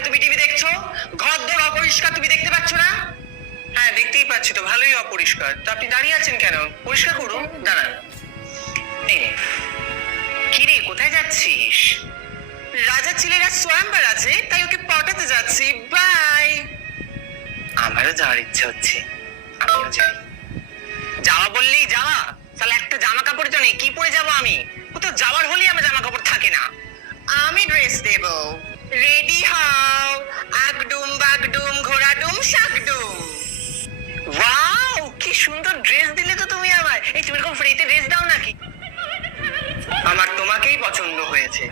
হয় তুমি টিভি দেখছো? ঘর দোর অপরিষ্কার, তুমি দেখতে পাচ্ছ না? হ্যাঁ দেখতেই পাচ্ছি তো, ভালোই অপরিষ্কার। তো আপনি দাঁড়িয়ে আছেন কেন? পরিষ্কার করুন, দাঁড়ান। কি রে, কোথায় যাচ্ছিস? রাজার ছেলেরা সোয়াম্বার আছে, তাই ওকে পটাতে যাচ্ছি। বাই। আমারও যাওয়ার ইচ্ছে হচ্ছে, আমিও যাই। যাওয়া বললেই যাওয়া? তাহলে একটা জামা কাপড় তো নেই, কি পরে যাবো আমি? কোথাও যাওয়ার হলেই আমার জামা কাপড় থাকে না। আমি ড্রেস দেব। রেডি হও, আগডুম বাগডুম ঘোড়াডুম শাকডুম। ওয়াও, কি সুন্দর ড্রেস দিলে তো তুমি আমায়। এই তুমি এরকম ফ্রিতে ড্রেস দাও নাকি? আমার তোমাকেই পছন্দ হয়েছে।